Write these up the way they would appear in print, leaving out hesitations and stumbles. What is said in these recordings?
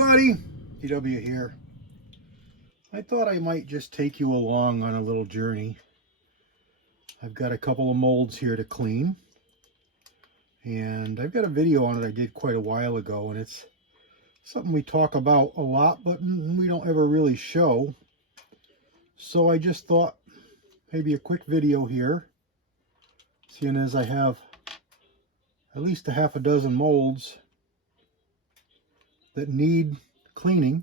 everybody, DW here. I thought I might just take you along on a little journey. I've got a couple of molds here to clean, and I've got a video on it I did quite a while ago, and it's something we talk about a lot but we don't ever really show. So I just thought maybe a quick video here, seeing as I have at least a half a dozen molds that need cleaning,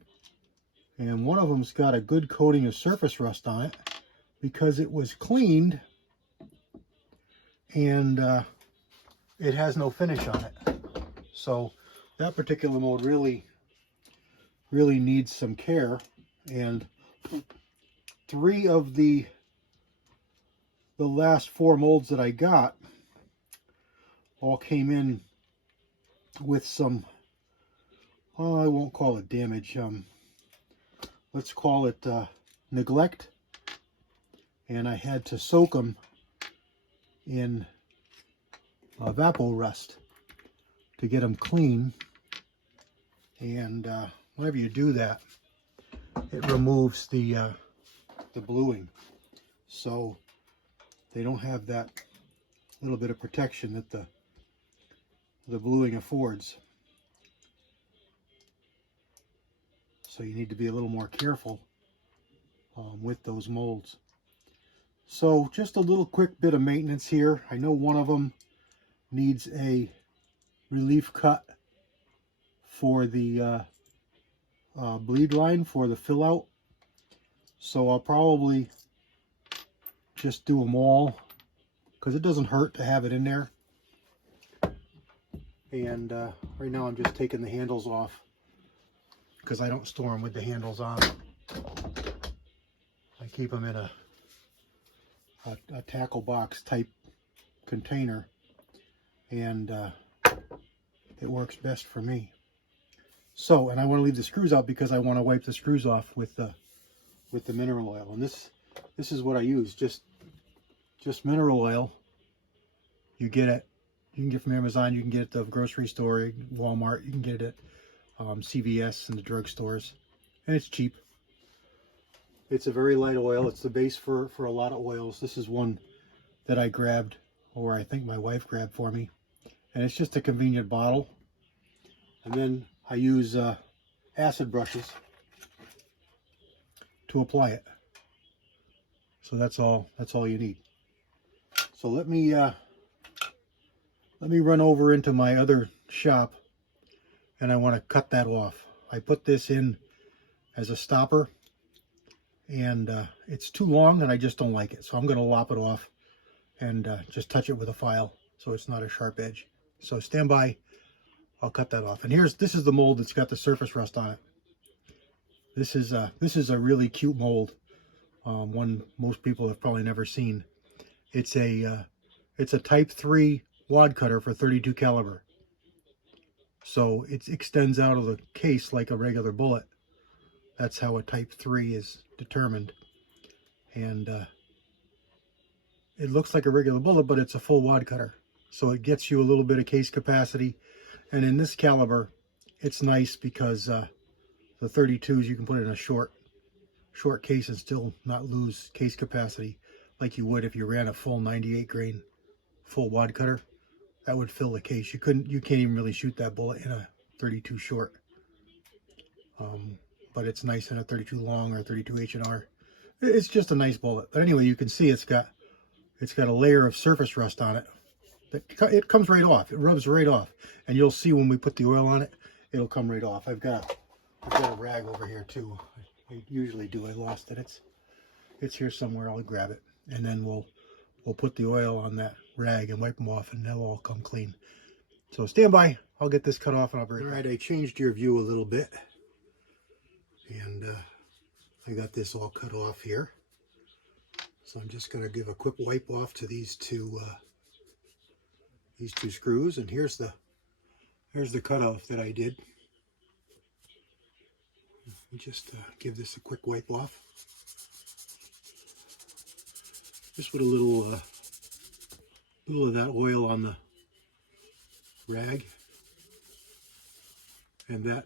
and one of them's got a good coating of surface rust on it because it was cleaned and it has no finish on it. So that particular mold really needs some care, and three of the last four molds that I got all came in with some, well, I won't call it damage, let's call it neglect, and I had to soak them in Vaporust to get them clean. And whenever you do that, it removes the bluing, so they don't have that little bit of protection that the bluing affords. So you need to be a little more careful with those molds. So just a little quick bit of maintenance here. I know one of them needs a relief cut for the bleed line for the fill out. So I'll probably just do them all because it doesn't hurt to have it in there. And right now I'm just taking the handles off because I don't store them with the handles on. I keep them in a tackle box type container, and it works best for me. So, and I want to leave the screws out because I want to wipe the screws off with the mineral oil. And this is what I use, just mineral oil. You get it, you can get from Amazon, you can get it at the grocery store, Walmart, you can get it at CVS and the drugstores, and it's cheap. It's a very light oil. It's the base for a lot of oils. This is one that I grabbed, or I think my wife grabbed for me, and it's just a convenient bottle. And then I use acid brushes to apply it. So that's all you need. So let me run over into my other shop, and I want to cut that off. I put this in as a stopper, and it's too long and I just don't like it. So I'm going to lop it off and just touch it with a file so it's not a sharp edge. So stand by, I'll cut that off. And this is the mold that's got the surface rust on it. This is a really cute mold, one most people have probably never seen. It's a type 3 wad cutter for 32 caliber. So it extends out of the case like a regular bullet. That's how a type 3 is determined. And it looks like a regular bullet, but it's a full wad cutter. So it gets you a little bit of case capacity. And in this caliber, it's nice because the 32s, you can put it in a short case and still not lose case capacity like you would if you ran a full 98 grain full wad cutter. That would fill the case. You can't even really shoot that bullet in a 32 short. But it's nice in a 32 long or 32 H&R. It's just a nice bullet. But anyway, you can see it's got a layer of surface rust on it. It comes right off. It rubs right off. And you'll see when we put the oil on it, it'll come right off. I've got a rag over here too. I usually do. I lost it. It's here somewhere. I'll grab it. And then we'll put the oil on that rag and wipe them off, and they'll all come clean. So stand by. I'll get this cut off and I'll be right back. All right, I changed your view a little bit. And I got this all cut off here. So I'm just going to give a quick wipe off to these two screws. And here's the cutoff that I did. Just give this a quick wipe off. Just with a little of that oil on the rag, and that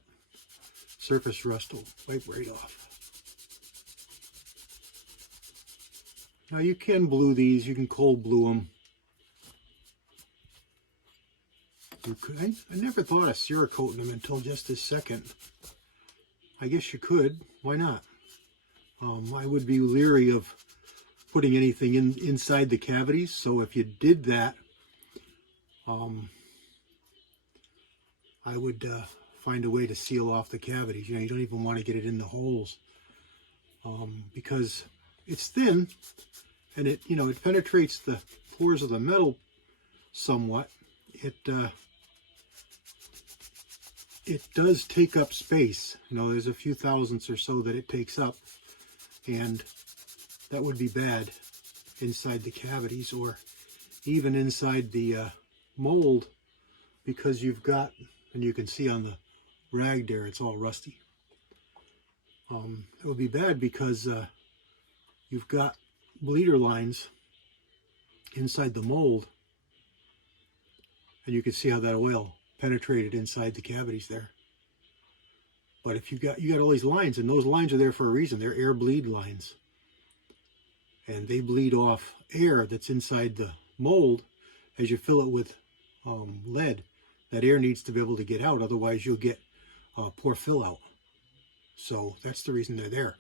surface rust will wipe right off. Now you can blue these, you can cold blue them. I never thought of Cerakoting them until just this second. I guess you could, why not? I would be leery of putting anything inside the cavities, so if you did that, I would find a way to seal off the cavities. You know, you don't even want to get it in the holes because it's thin and it, you know, it penetrates the pores of the metal somewhat. It does take up space. You know, there's a few thousandths or so that it takes up, and that would be bad inside the cavities or even inside the mold, because you've got, and you can see on the rag there, it's all rusty. It would be bad because you've got bleeder lines inside the mold, and you can see how that oil penetrated inside the cavities there. But if you got all these lines, and those lines are there for a reason. They're air bleed lines, and they bleed off air that's inside the mold as you fill it with lead. That air needs to be able to get out, otherwise you'll get poor fill out. So that's the reason they're there.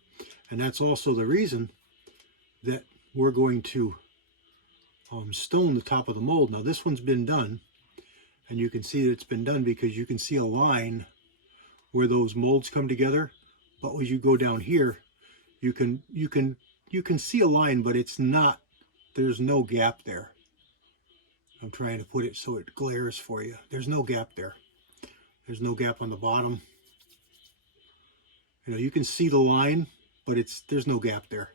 And that's also the reason that we're going to stone the top of the mold. Now this one's been done, and you can see that it's been done because you can see a line where those molds come together. But as you go down here, you can see a line, but it's not, there's no gap there. I'm trying to put it so it glares for you. There's no gap there. There's no gap on the bottom. You know, you can see the line, but there's no gap there.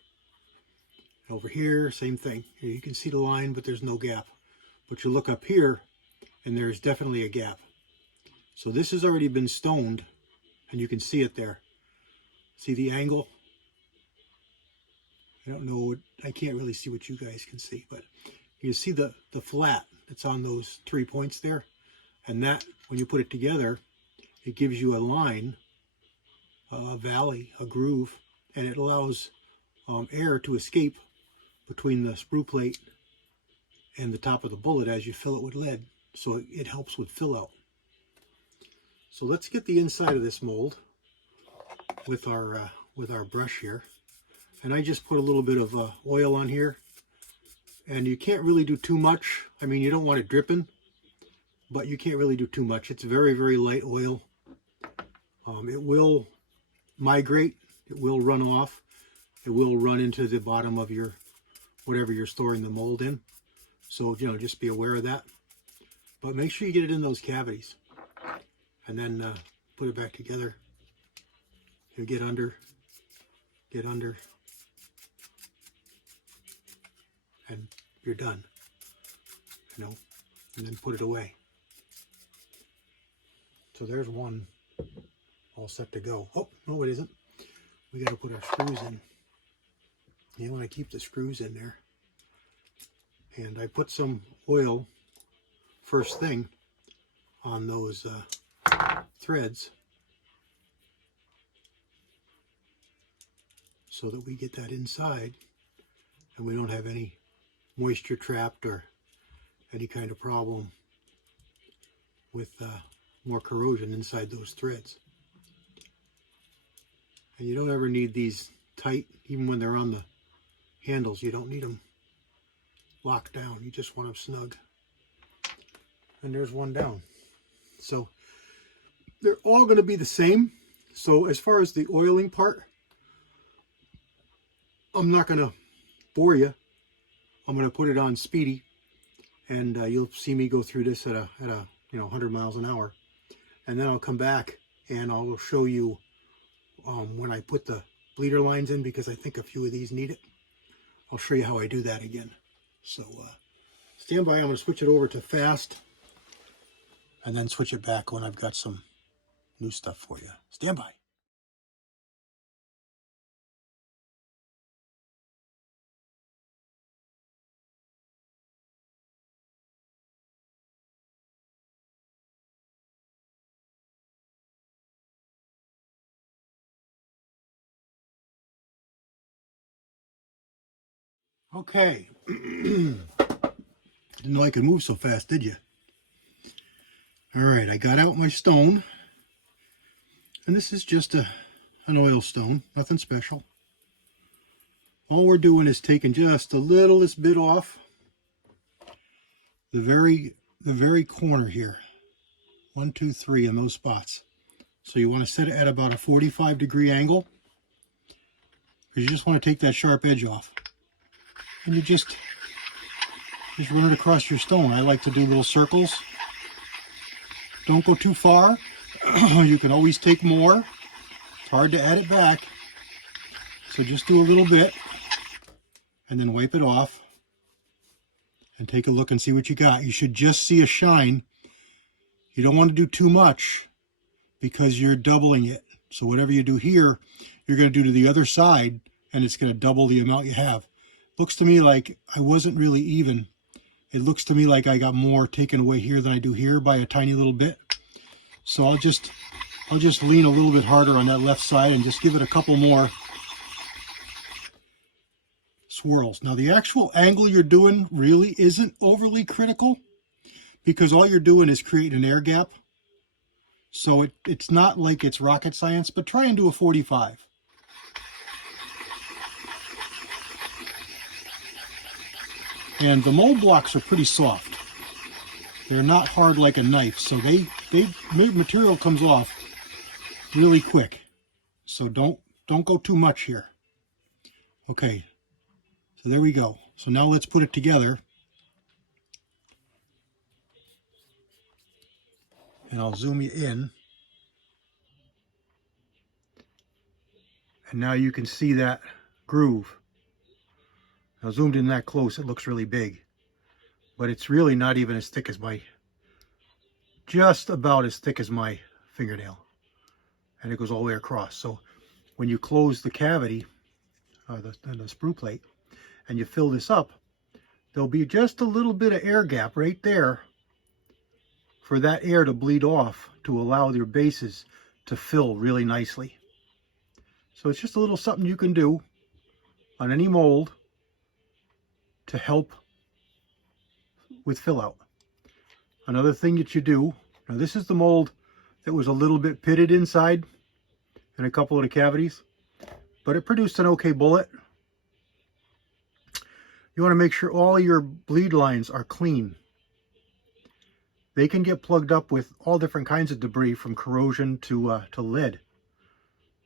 Over here, same thing. You can see the line, but there's no gap. But you look up here, and there's definitely a gap. So this has already been stoned, and you can see it there. See the angle? I don't know, I can't really see what you guys can see, but you see the flat that's on those 3 points there, and that, when you put it together, it gives you a line, a valley, a groove, and it allows air to escape between the sprue plate and the top of the bullet as you fill it with lead. So it helps with fill out. So let's get the inside of this mold with our brush here. And I just put a little bit of oil on here. And you can't really do too much. I mean, you don't want it dripping, but you can't really do too much. It's very, very light oil. It will migrate. It will run off. It will run into the bottom of your, whatever you're storing the mold in. So, you know, just be aware of that. But make sure you get it in those cavities. And then put it back together. You get under, and you're done, you know, and then put it away. So there's one all set to go. Oh, no, it isn't. We got to put our screws in. You want to keep the screws in there. And I put some oil first thing on those threads so that we get that inside and we don't have any moisture trapped or any kind of problem with more corrosion inside those threads. And you don't ever need these tight, even when they're on the handles. You don't need them locked down. You just want them snug. And there's one down. So they're all going to be the same. So as far as the oiling part, I'm not going to bore you. I'm going to put it on speedy, and you'll see me go through this at a 100 miles an hour, and then I'll come back and I'll show you when I put the bleeder lines in, because I think a few of these need it. I'll show you how I do that again. So stand by. I'm going to switch it over to fast and then switch it back when I've got some new stuff for you. Stand by. Okay. Didn't know I could move so fast, did you? All right, I got out my stone. And this is just an oil stone, nothing special. All we're doing is taking just the littlest bit off the very corner here. 1, 2, 3 in those spots. So you want to set it at about a 45-degree angle, because you just want to take that sharp edge off. And you just run it across your stone. I like to do little circles. Don't go too far. You can always take more. It's hard to add it back. So just do a little bit and then wipe it off and take a look and see what you got. You should just see a shine. You don't want to do too much because you're doubling it. So whatever you do here, you're going to do to the other side, and it's going to double the amount you have. Looks to me like I wasn't really even. It looks to me like I got more taken away here than I do here by a tiny little bit. So I'll just lean a little bit harder on that left side and just give it a couple more swirls. Now the actual angle you're doing really isn't overly critical, because all you're doing is creating an air gap. So it's not like it's rocket science, but try and do a 45. And the mold blocks are pretty soft. They're not hard like a knife, so material comes off really quick. So don't go too much here. Okay, so there we go. So now let's put it together. And I'll zoom you in. And now you can see that groove. Now zoomed in that close, it looks really big. But it's really not even as thick as just about as thick as my fingernail. And it goes all the way across. So when you close the cavity, the sprue plate, and you fill this up, there'll be just a little bit of air gap right there for that air to bleed off to allow your bases to fill really nicely. So it's just a little something you can do on any mold to help with fill out. Another thing that you do, now this is the mold that was a little bit pitted inside in a couple of the cavities, but it produced an okay bullet. You want to make sure all your bleed lines are clean. They can get plugged up with all different kinds of debris, from corrosion to lead.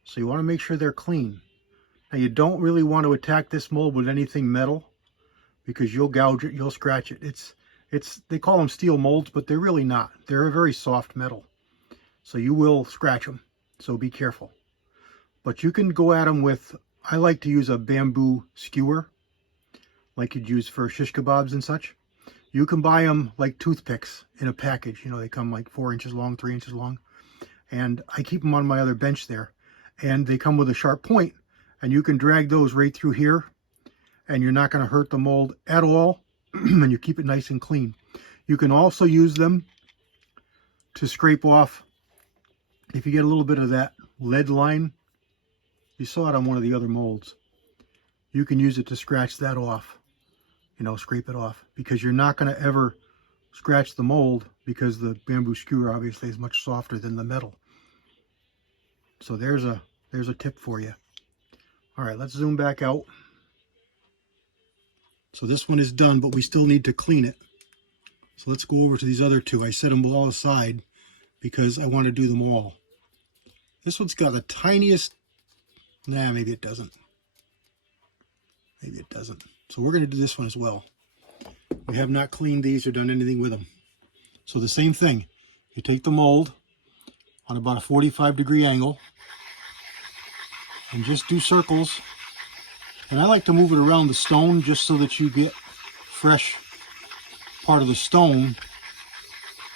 So you want to make sure they're clean. Now you don't really want to attack this mold with anything metal, because you'll gouge it, you'll scratch it. They call them steel molds, but they're really not. They're a very soft metal. So you will scratch them. So be careful. But you can go at them with, I like to use a bamboo skewer, like you'd use for shish kebabs and such. You can buy them like toothpicks in a package. You know, they come like 4 inches long, 3 inches long. And I keep them on my other bench there. And they come with a sharp point. And you can drag those right through here. And you're not going to hurt the mold at all. And you keep it nice and clean. You can also use them to scrape off, if you get a little bit of that lead line. You saw it on one of the other molds. You can use it to scratch that off. You know, scrape it off. Because you're not going to ever scratch the mold, because the bamboo skewer obviously is much softer than the metal. So there's a tip for you. All right, let's zoom back out. So this one is done, but we still need to clean it. So let's go over to these other two. I set them all aside because I want to do them all. This one's got the tiniest, nah, maybe it doesn't. Maybe it doesn't. So we're going to do this one as well. We have not cleaned these or done anything with them. So the same thing. You take the mold on about a 45-degree angle and just do circles. And I like to move it around the stone just so that you get fresh part of the stone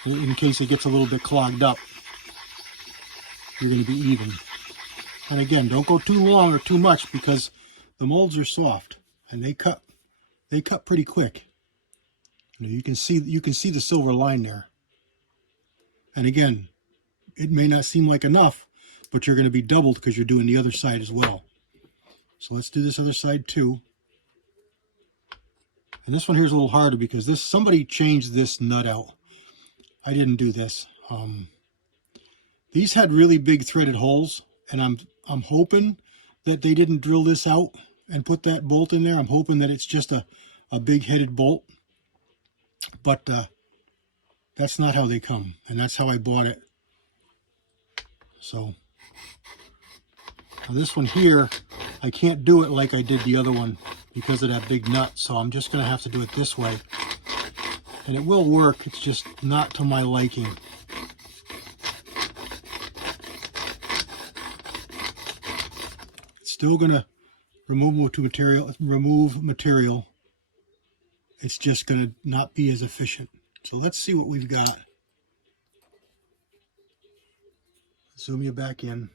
in case it gets a little bit clogged up. You're going to be even. And again, don't go too long or too much, because the molds are soft and they cut pretty quick. You know, you can see the silver line there. And again, it may not seem like enough, but you're going to be doubled because you're doing the other side as well. So let's do this other side too. And this one here is a little harder because somebody changed this nut out. I didn't do this. These had really big threaded holes, and I'm hoping that they didn't drill this out and put that bolt in there. I'm hoping that it's just a big headed bolt, but that's not how they come, and that's how I bought it. So now this one here, I can't do it like I did the other one because of that big nut, so I'm just going to have to do it this way. And it will work, it's just not to my liking. It's still going to remove material. It's just going to not be as efficient. So let's see what we've got. Zoom you back in.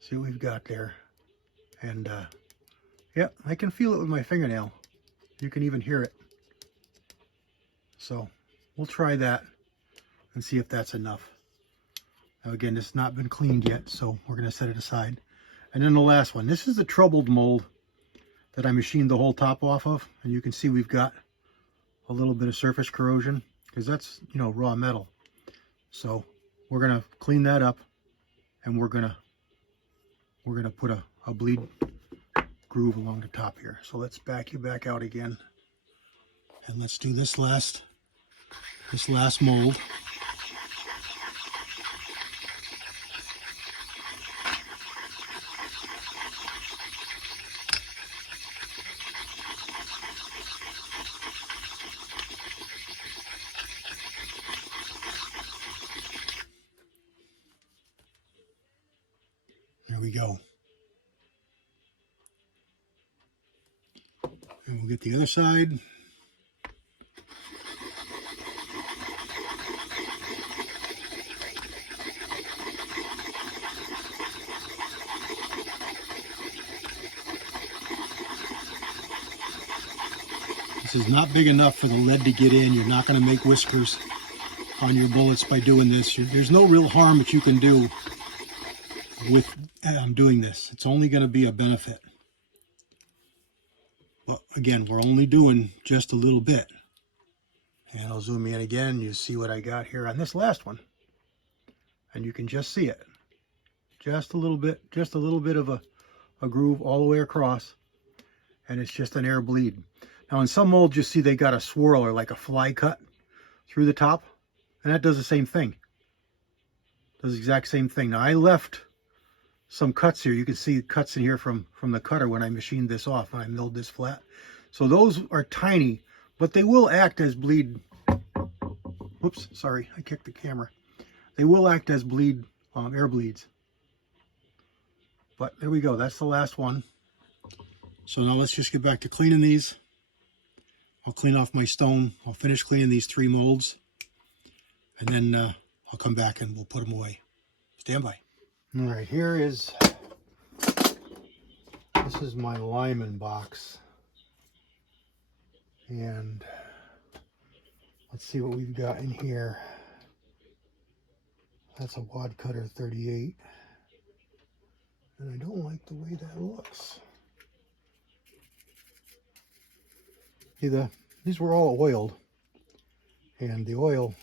See what we've got there. And yeah, I can feel it with my fingernail. You can even hear it. So we'll try that and see if that's enough. Now again, this has not been cleaned yet, so we're going to set it aside. And then the last one. This is the troubled mold that I machined the whole top off of. And you can see we've got a little bit of surface corrosion because that's, you know, raw metal. So we're going to clean that up, and we're going to put a bleed groove along the top here. So let's back you back out again. And let's do this last mold. There we go. And we'll get the other side. This is not big enough for the lead to get in. You're not going to make whiskers on your bullets by doing this. There's no real harm that you can do with doing this. It's only going to be a benefit. But again, we're only doing just a little bit. And I'll zoom in again. You see what I got here on this last one. And you can just see it. Just a little bit of a groove all the way across. And it's just an air bleed. Now in some molds you see they got a swirl or like a fly cut through the top. And that does the same thing. Does the exact same thing. Now I left some cuts here. You can see cuts in here from the cutter when I machined this off, when I milled this flat. So those are tiny, but they will act as bleed. Whoops, sorry, I kicked the camera. They will act as bleed, air bleeds. But there we go, that's the last one. So now let's just get back to cleaning these. I'll clean off my stone. I'll finish cleaning these 3 molds. And then I'll come back and we'll put them away. Stand by. All right, this is my Lyman box. And let's see what we've got in here. That's a wad cutter 38. And I don't like the way that looks. See, these were all oiled. And the oil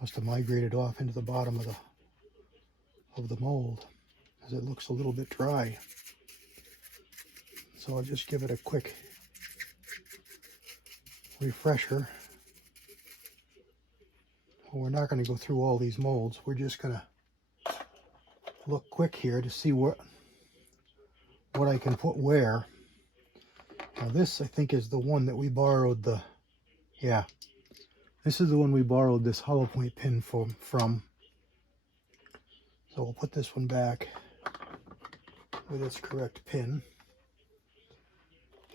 must have migrated off into the bottom of the mold, as it looks a little bit dry. So I'll just give it a quick refresher. Well, we're not going to go through all these molds. We're just going to look quick here to see what I can put where. Now this, I think, is the one that we borrowed this is the one we borrowed this hollow point pin from. So we'll put this one back with its correct pin.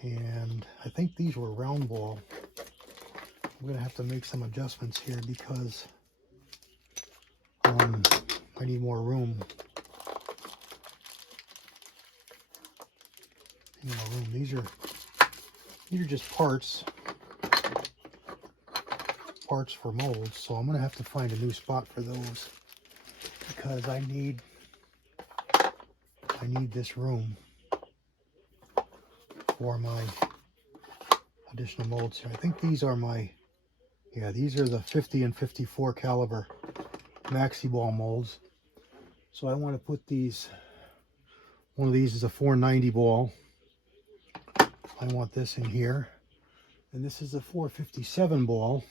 And I think these were round ball. I'm going to have to make some adjustments here because I need more room. These are just parts for molds, so I'm going to have to find a new spot for those because I need this room. for my additional molds here. I think these are my, yeah, these are the 50 and 54 caliber maxi ball molds. So I want to put these, one of these is a 490 ball. I want this in here. And this is a 457 ball.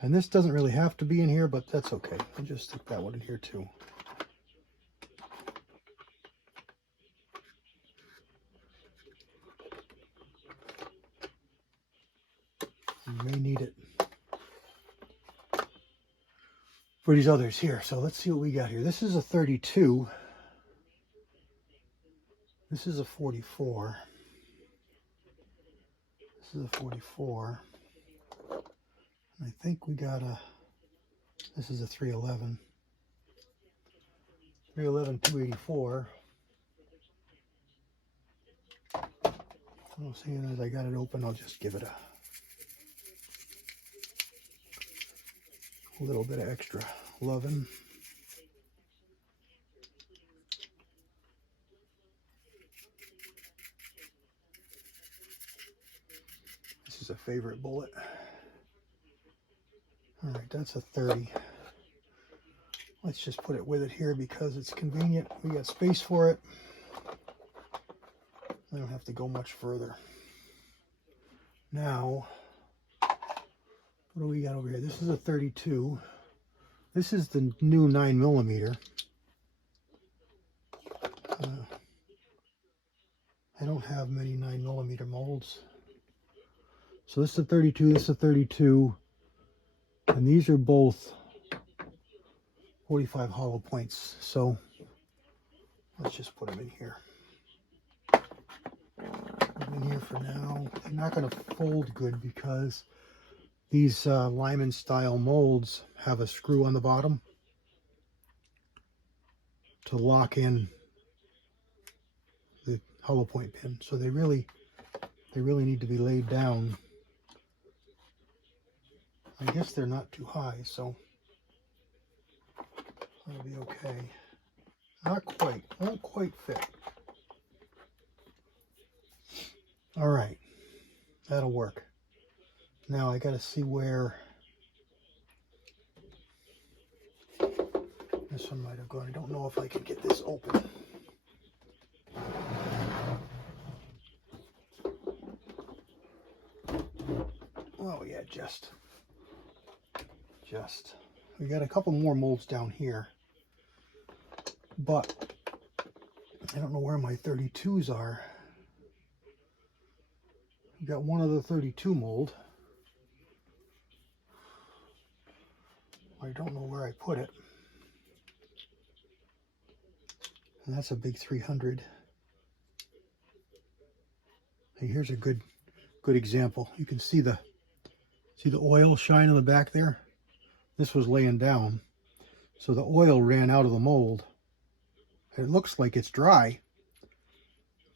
And this doesn't really have to be in here, but that's okay. I'll just stick that one in here too. You may need it for these others here. So let's see what we got here. This is a 32. This is a 44. This is a 44. I think we got a, this is a 311. 311, 284. Oh, seeing as I got it open, I'll just give it a little bit of extra loving. This is a favorite bullet. All right, that's a 30. Let's just put it with it here because it's convenient. We got space for it. I don't have to go much further. Now, what do we got over here? This is a 32. This is the new 9mm. I don't have many 9mm molds. So this is a 32, this is a 32. And these are both 45 hollow points. So let's just put them in here. Put them in here for now. They're not going to fold good because these Lyman style molds have a screw on the bottom to lock in the hollow point pin. So they really need to be laid down. I guess they're not too high, so that'll be okay. Not quite, won't quite fit. All right, that'll work. Now I gotta see where this one might have gone. I don't know if I can get this open. Oh yeah, just. We got a couple more molds down here, but I don't know where my 32s are. We got one other 32 mold. I don't know where I put it. And that's a big 300. Hey, here's a good example. You can see the oil shine on the back there. This was laying down, so the oil ran out of the mold. It looks like it's dry,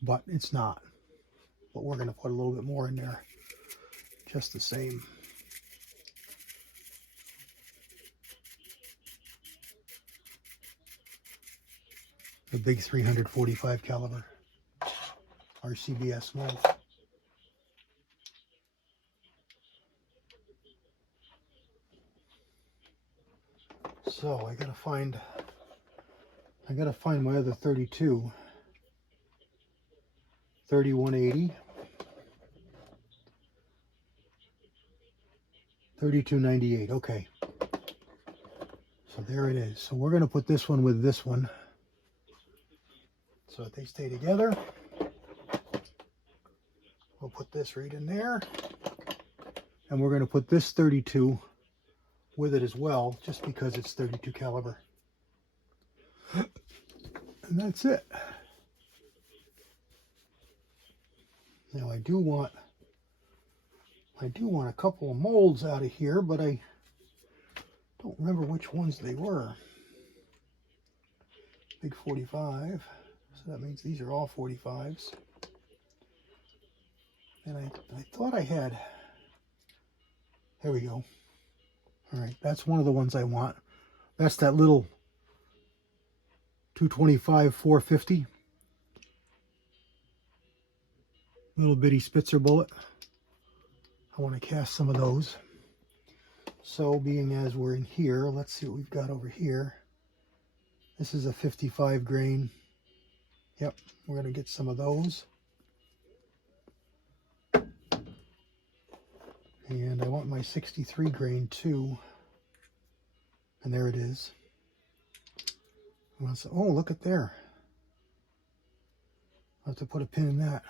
but it's not. But we're going to put a little bit more in there, just the same. The big 345 caliber RCBS mold. So I gotta find my other 32. 3180. 3298. Okay. So there it is. So we're gonna put this one with this one so that they stay together. We'll put this right in there. And we're gonna put this 32 with it as well, just because it's 32 caliber. And that's it. Now I do want a couple of molds out of here, but I don't remember which ones they were. Big 45, so that means these are all 45s. And I thought I had, there we go. All right, that's one of the ones I want. That's that little 225 450. little bitty Spitzer bullet. I want to cast some of those. So being as we're in here, let's see what we've got over here. This is a 55 grain. Yep, we're going to get some of those. And I want my 63 grain too. And there it is. Oh, look at there. I'll have to put a pin in that.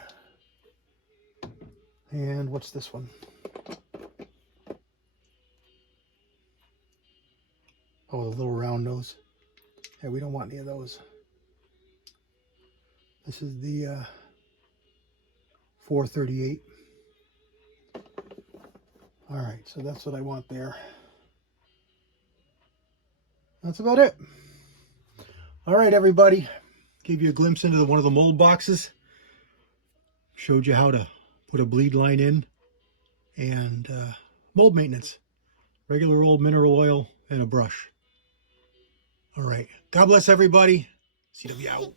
And what's this one? Oh, the little round nose. Yeah, we don't want any of those. This is the 438. All right, so that's what I want there. That's about it. All right, everybody. Gave you a glimpse into one of the mold boxes. Showed you how to put a bleed line in. And mold maintenance. Regular old mineral oil and a brush. All right. God bless everybody. CW out.